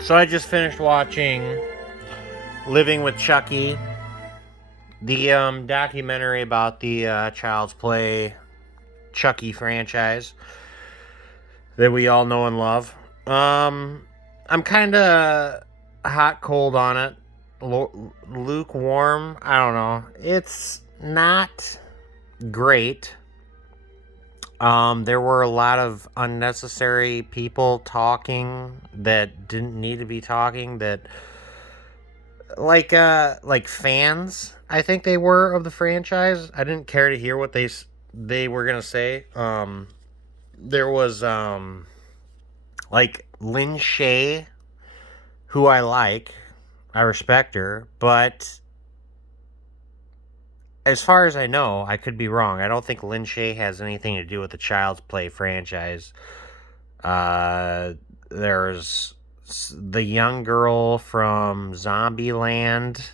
So I just finished watching Living with Chucky, the documentary about the Child's Play Chucky franchise that we all know and love. I'm kind of hot cold on it, lukewarm. I don't know. It's not great. There were a lot of unnecessary people talking that didn't need to be talking. That like fans, I think they were of the franchise. I didn't care to hear what they were gonna say. There was like Lynn Shay, who I respect her, but as far as I know, I could be wrong. I don't think Lynn Shay has anything to do with the Child's Play franchise. There's the young girl from Zombieland,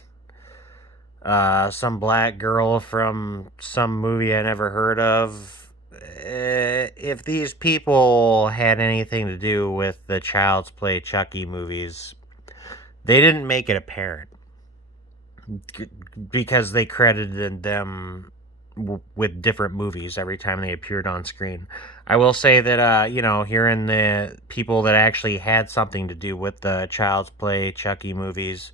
some black girl from some movie I never heard of. If these people had anything to do with the Child's Play Chucky movies, they didn't make it apparent because they credited them with different movies every time they appeared on screen. I will say that hearing the people that actually had something to do with the Child's Play Chucky movies,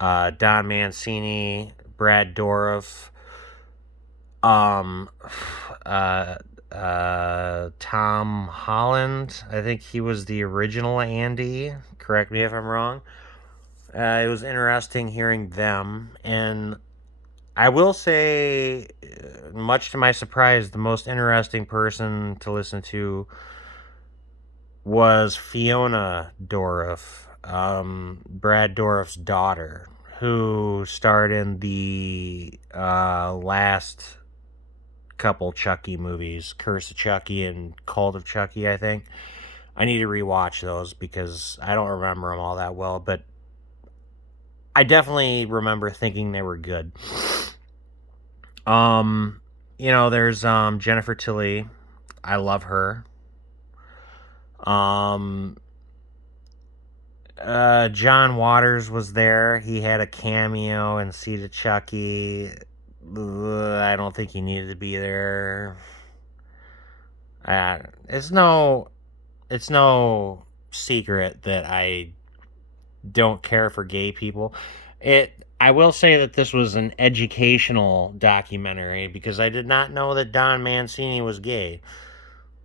Don Mancini, Brad Dourif, um, uh, Tom Holland. I think he was the original Andy. Correct me if I'm wrong. It was interesting hearing them, and I will say, much to my surprise, the most interesting person to listen to was Fiona Dourif, Brad Dourif's daughter, who starred in the last couple Chucky movies, Curse of Chucky and Cult of Chucky, I think. I need to rewatch those because I don't remember them all that well, but I definitely remember thinking they were good. There's Jennifer Tilly. I love her. Um John Waters was there. He had a cameo in Seed of Chucky. I don't think he needed to be there. Uh, it's no it's no secret that I don't care for gay people. I will say that this was an educational documentary because I did not know that Don Mancini was gay.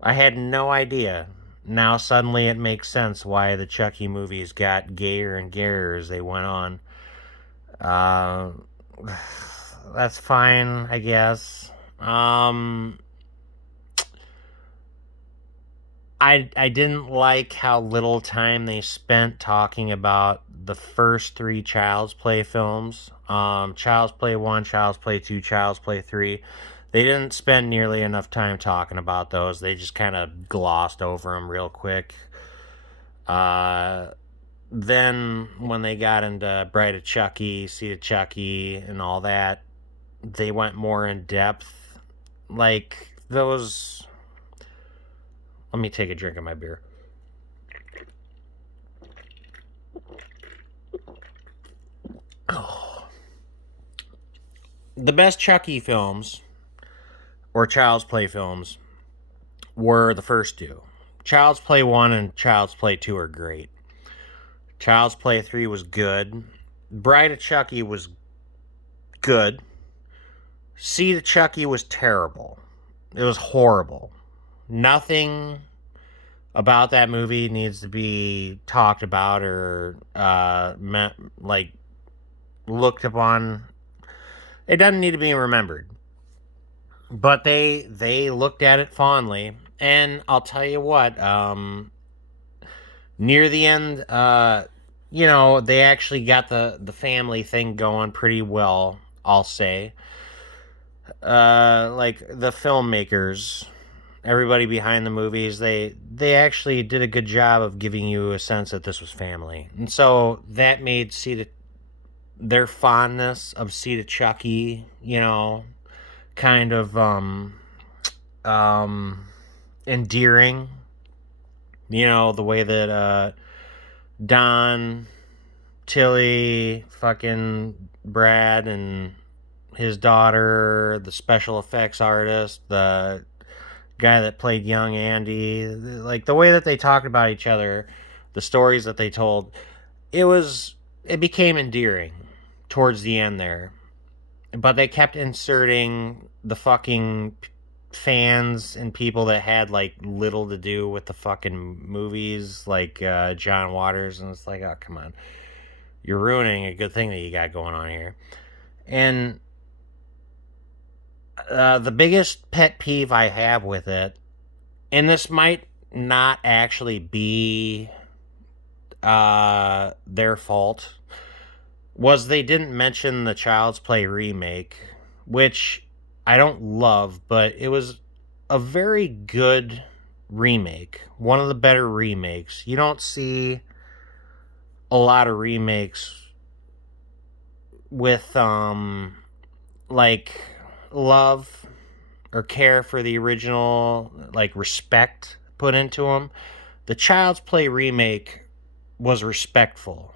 I had no idea. Now suddenly it makes sense why the Chucky movies got gayer and gayer as they went on. Uh, that's fine, I guess. I didn't like how little time they spent talking about the first three Child's Play films. Child's Play 1, Child's Play 2, Child's Play 3. They didn't spend nearly enough time talking about those. They just kind of glossed over them real quick. Uh, then when they got into Bride of Chucky, Seed of Chucky, and all that, they went more in depth. Like those. Let me take a drink of my beer. Oh. The best Chucky films or Child's Play films were the first two. Child's Play 1 and Child's Play 2 are great. Child's Play 3 was good. Bride of Chucky was good. Seed of Chucky was terrible. It was horrible. Nothing about that movie needs to be talked about or looked upon. It doesn't need to be remembered. But they looked at it fondly, and I'll tell you what. Near the end, they actually got the family thing going pretty well. I'll say, like the filmmakers, everybody behind the movies, they actually did a good job of giving you a sense that this was family, and so that made their fondness of Seed of Chucky, kind of um endearing. You know, the way that Don, Tilly, fucking Brad, and his daughter, the special effects artist, the guy that played young Andy, like the way that they talked about each other, the stories that they told, it became endearing towards the end there. But they kept inserting the fucking fans and people that had like little to do with the fucking movies, like John Waters, and it's like, oh, come on, you're ruining a good thing that you got going on here. And the biggest pet peeve I have with it, and this might not actually be their fault, was they didn't mention the Child's Play remake, which I don't love, but it was a very good remake. One of the better remakes. You don't see a lot of remakes with like love or care for the original, like respect put into them. The Child's Play remake was respectful.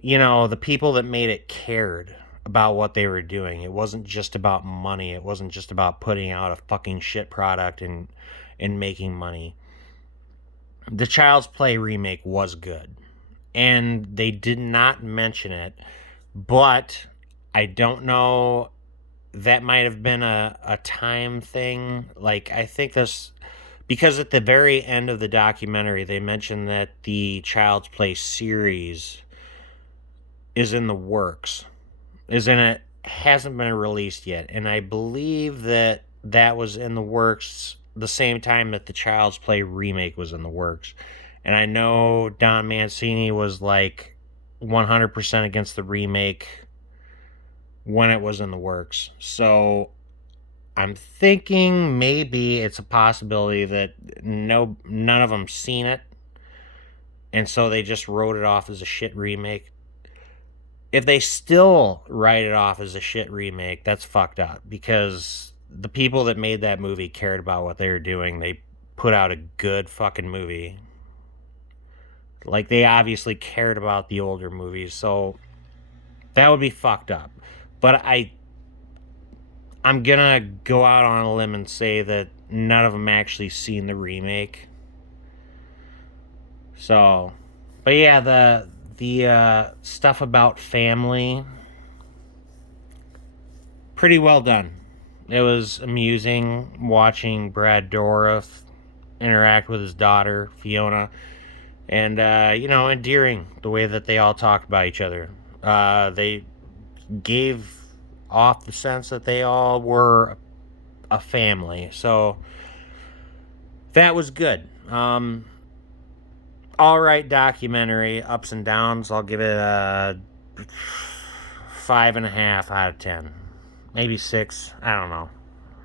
You know, the people that made it cared about what they were doing. It wasn't just about money. It wasn't just about putting out a fucking shit product and making money. The Child's Play remake was good. And they did not mention it, but I don't know, that might have been a time thing. Like, I think this, because at the very end of the documentary, they mentioned that the Child's Play series is in the works, is in it, hasn't been released yet. And I believe that that was in the works the same time that the Child's Play remake was in the works. And I know Don Mancini was like 100% against the remake when it was in the works. So I'm thinking maybe it's a possibility that none of them seen it, and so they just wrote it off as a shit remake. If they still write it off as a shit remake, that's fucked up, because the people that made that movie cared about what they were doing. They put out a good fucking movie. Like, they obviously cared about the older movies, so that would be fucked up. But I'm gonna go out on a limb and say that none of them actually seen the remake. So, but yeah, the stuff about family, pretty well done. It was amusing watching Brad Dourif interact with his daughter Fiona, and you know, endearing the way that they all talked about each other. They gave off the sense that they all were a family, so that was good. All right, documentary, ups and downs. I'll give it a 5.5 out of 10, maybe 6. I don't know.